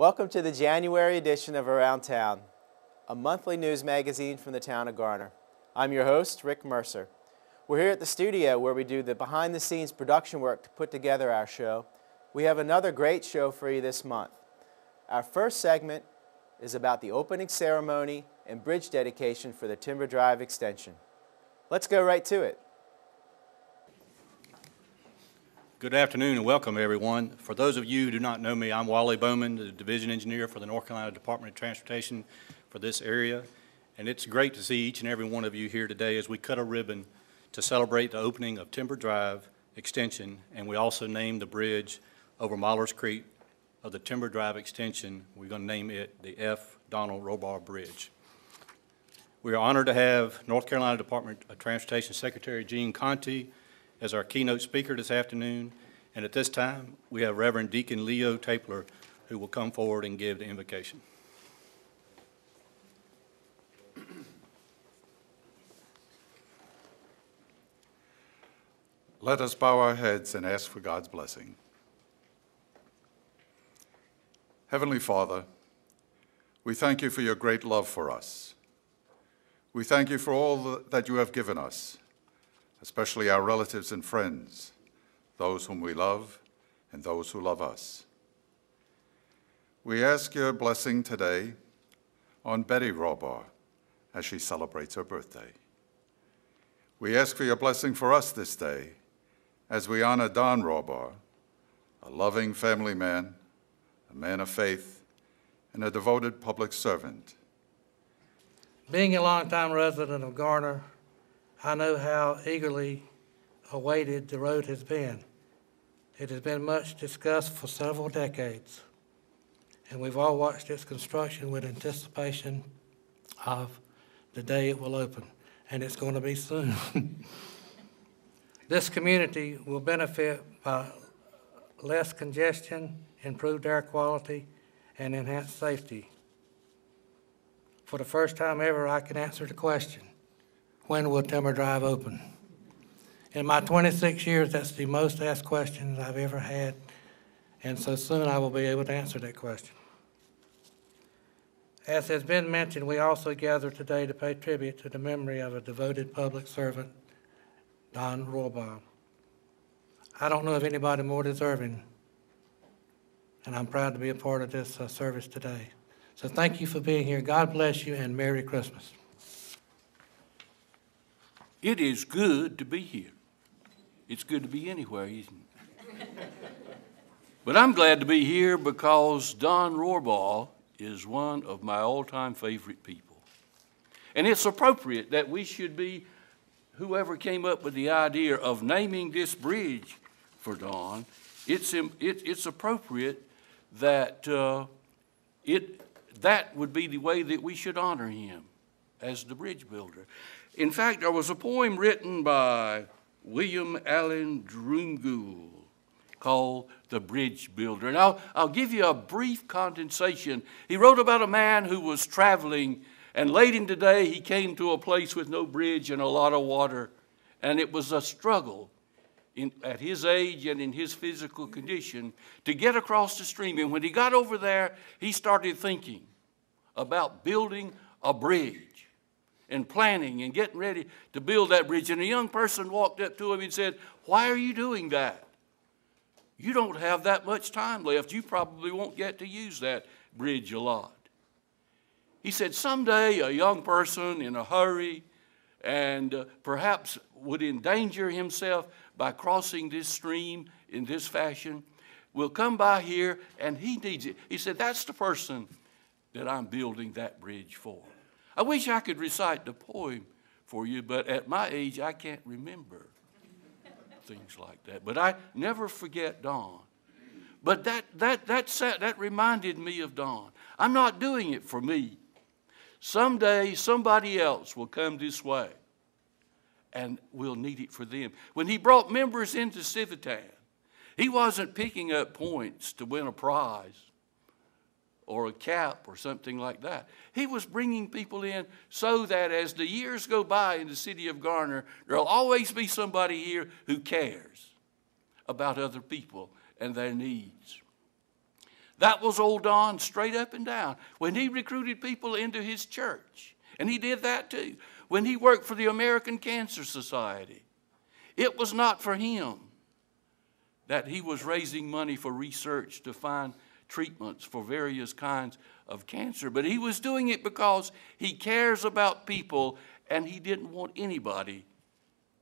Welcome to the January edition of Around Town, a monthly news magazine from the town of Garner. I'm your host, Rick Mercer. We're here at the studio where we do the behind-the-scenes production work to put together our show. We have another great show for you this month. Our first segment is about the opening ceremony and bridge dedication for the Timber Drive extension. Let's go right to it. Good afternoon and welcome, everyone. For those of you who do not know me, I'm Wally Bowman, the Division Engineer for the North Carolina Department of Transportation for this area. And it's great to see each and every one of you here today as we cut a ribbon to celebrate the opening of Timber Drive extension, and we also named the bridge over Mollers Creek of the Timber Drive extension. We're going to name it the F. Donald Robar Bridge. We are honored to have North Carolina Department of Transportation Secretary Gene Conti as our keynote speaker this afternoon, and at this time we have Reverend Deacon Leo Tapler who will come forward and give the invocation. Let us bow our heads and ask for God's blessing. Heavenly Father, we thank you for your great love for us. We thank you for all that you have given us, especially our relatives and friends, those whom we love and those who love us. We ask your blessing today on Betty Robar as she celebrates her birthday. We ask for your blessing for us this day as we honor Don Robar, a loving family man, a man of faith, and a devoted public servant. Being a longtime resident of Garner, I know how eagerly awaited the road has been. It has been much discussed for several decades, and we've all watched its construction with anticipation of the day it will open, and it's going to be soon. This community will benefit by less congestion, improved air quality, and enhanced safety. For the first time ever, I can answer the question, when will Timber Drive open? In my 26 years, that's the most asked question I've ever had, and so soon I will be able to answer that question. As has been mentioned, we also gather today to pay tribute to the memory of a devoted public servant, Don Robar. I don't know of anybody more deserving, and I'm proud to be a part of this service today. So thank you for being here. God bless you, and Merry Christmas. It is good to be here. It's good to be anywhere, isn't it? But I'm glad to be here because Don Robar is one of my all-time favorite people. And it's appropriate that we should be, whoever came up with the idea of naming this bridge for Don, it's appropriate that that would be the way that we should honor him as the bridge builder. In fact, there was a poem written by William Allen Drumgoole called The Bridge Builder. And I'll give you a brief condensation. He wrote about a man who was traveling, and late in the day he came to a place with no bridge and a lot of water, and it was a struggle at his age and in his physical condition to get across the stream. And when he got over there, he started thinking about building a bridge and planning and getting ready to build that bridge. And a young person walked up to him and said, "Why are you doing that? You don't have that much time left. You probably won't get to use that bridge a lot." He said, "Someday a young person in a hurry and perhaps would endanger himself by crossing this stream in this fashion will come by here and he needs it." He said, "That's the person that I'm building that bridge for." I wish I could recite the poem for you, but at my age, I can't remember things like that. But I never forget Don. But that reminded me of Don. I'm not doing it for me. Someday, somebody else will come this way, and we'll need it for them. When he brought members into Civitan, he wasn't picking up points to win a prize or a cap or something like that. He was bringing people in so that as the years go by in the city of Garner, there'll always be somebody here who cares about other people and their needs. That was old Don straight up and down. When he recruited people into his church, and he did that too. When he worked for the American Cancer Society, it was not for him that he was raising money for research to find treatments for various kinds of cancer, but he was doing it because he cares about people and he didn't want anybody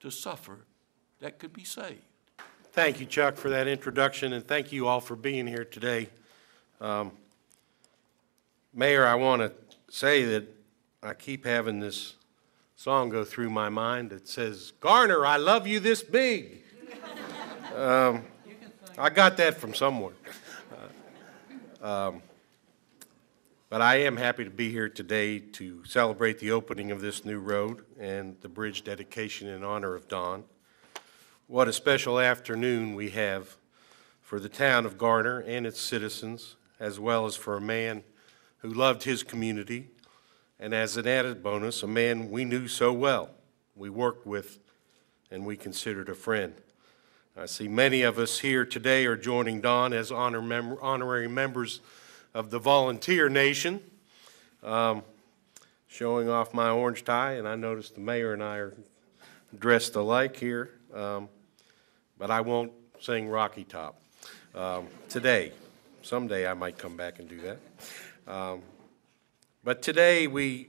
to suffer that could be saved. Thank you, Chuck, for that introduction, and thank you all for being here today. Mayor, I want to say that I keep having this song go through my mind that says, "Garner, I love you this big." I got that from somewhere. But I am happy to be here today to celebrate the opening of this new road and the bridge dedication in honor of Don. What a special afternoon we have for the town of Garner and its citizens, as well as for a man who loved his community, and as an added bonus, a man we knew so well, we worked with, and we considered a friend. I see many of us here today are joining Don as honorary members of the Volunteer Nation, showing off my orange tie, and I noticed the mayor and I are dressed alike here, but I won't sing Rocky Top today. Someday I might come back and do that. But today we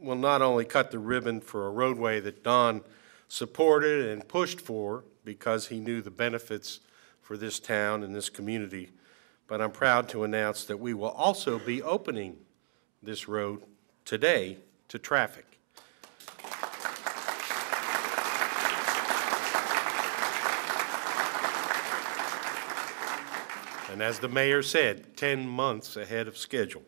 will not only cut the ribbon for a roadway that Don supported and pushed for because he knew the benefits for this town and this community, but I'm proud to announce that we will also be opening this road today to traffic. And as the mayor said, 10 months ahead of schedule.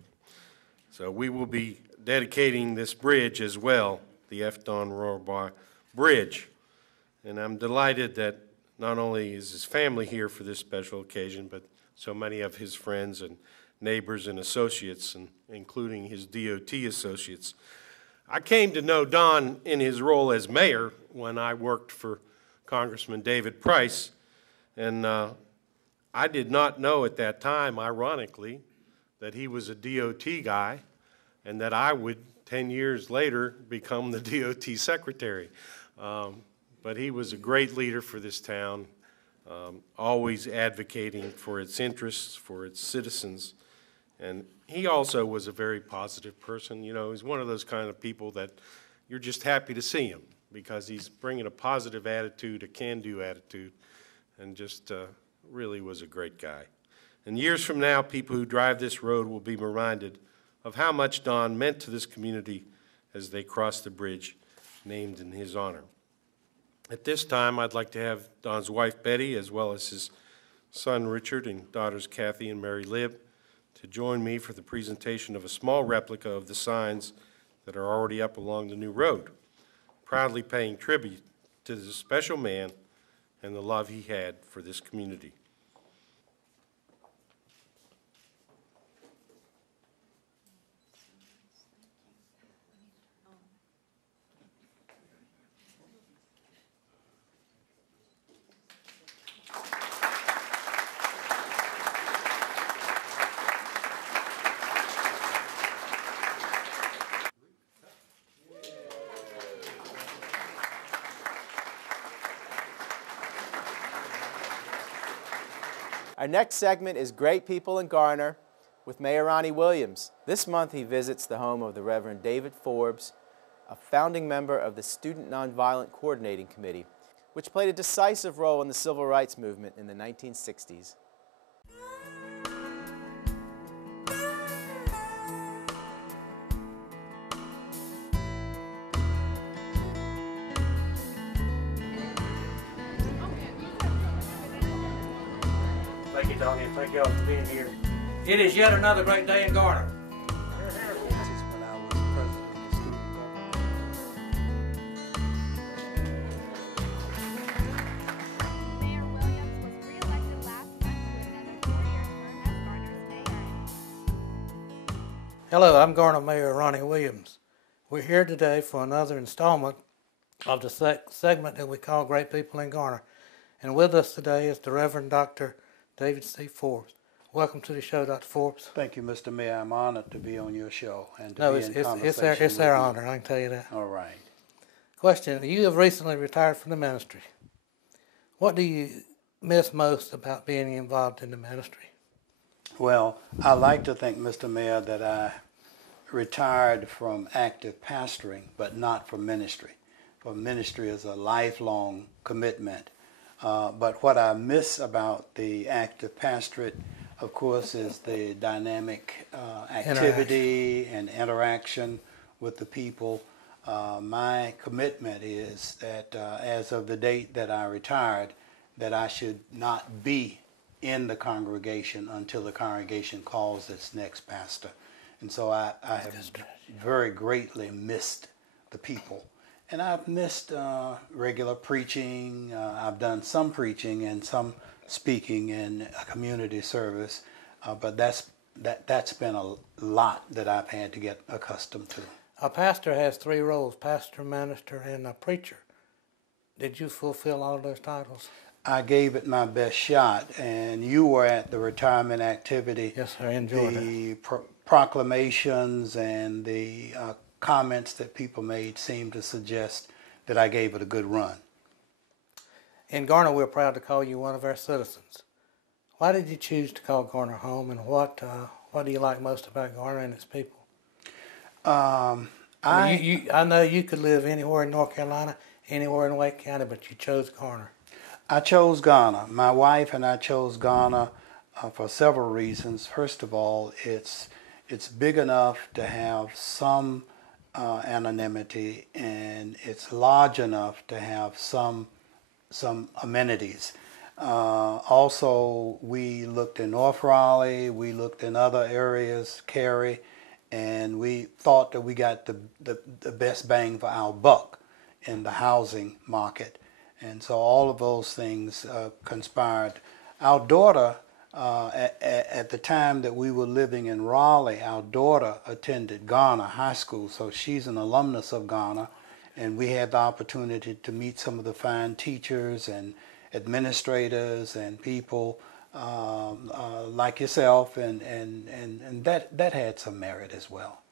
So we will be dedicating this bridge as well, the F. Don Rohrbar Bridge. And I'm delighted that not only is his family here for this special occasion, but so many of his friends and neighbors and associates, and including his DOT associates. I came to know Don in his role as mayor when I worked for Congressman David Price, and I did not know at that time, ironically, that he was a DOT guy and that I would, 10 years later, become the DOT secretary. But he was a great leader for this town, always advocating for its interests, for its citizens. And he also was a very positive person. You know, he's one of those kind of people that you're just happy to see him because he's bringing a positive attitude, a can-do attitude, and just really was a great guy. And years from now, people who drive this road will be reminded of how much Don meant to this community as they cross the bridge named in his honor. At this time, I'd like to have Don's wife, Betty, as well as his son, Richard, and daughters, Kathy and Mary Lib, to join me for the presentation of a small replica of the signs that are already up along the new road, proudly paying tribute to this special man and the love he had for this community. Our next segment is Great People in Garner with Mayor Ronnie Williams. This month he visits the home of the Reverend David Forbes, a founding member of the Student Nonviolent Coordinating Committee, which played a decisive role in the civil rights movement in the 1960s. Thank you, Donnie, and thank you all for being here. It is yet another great day in Garner. Mayor Williams was re-elected last month to another 4-year term as Garner's mayor. Hello, I'm Garner Mayor Ronnie Williams. We're here today for another installment of the segment that we call Great People in Garner. And with us today is the Reverend Dr. David C. Forbes. Welcome to the show, Dr. Forbes. Thank you, Mr. Mayor. I'm honored to be on your show and to No, be in conversation it's with our you. honor, I can tell you that. All right. Question, you have recently retired from the ministry. What do you miss most about being involved in the ministry? Well, I like to think, Mr. Mayor, that I retired from active pastoring, but not from ministry. For ministry is a lifelong commitment. But what I miss about the active pastorate, of course, is the dynamic activity and interaction with the people. My commitment is that as of the date that I retired, that I should not be in the congregation until the congregation calls its next pastor. And so I have very greatly missed the people. And I've missed regular preaching. I've done some preaching and some speaking in a community service, but that's been a lot that I've had to get accustomed to. A pastor has 3 roles, pastor, minister, and a preacher. Did you fulfill all of those titles? I gave it my best shot, and you were at the retirement activity. Yes, sir, I enjoyed it. The proclamations and the comments that people made seemed to suggest that I gave it a good run. In Garner, we're proud to call you one of our citizens. Why did you choose to call Garner home, and what do you like most about Garner and its people? I know you could live anywhere in North Carolina, anywhere in Wake County, but you chose Garner. I chose Garner. My wife and I chose Garner for several reasons. First of all, it's big enough to have some anonymity, and it's large enough to have some amenities. Also, we looked in North Raleigh, we looked in other areas, Cary, and we thought that we got the best bang for our buck in the housing market. And so all of those things conspired. Our daughter, at the time that we were living in Raleigh, our daughter attended Garner High School, so she's an alumnus of Garner, and we had the opportunity to meet some of the fine teachers and administrators and people like yourself, and that had some merit as well.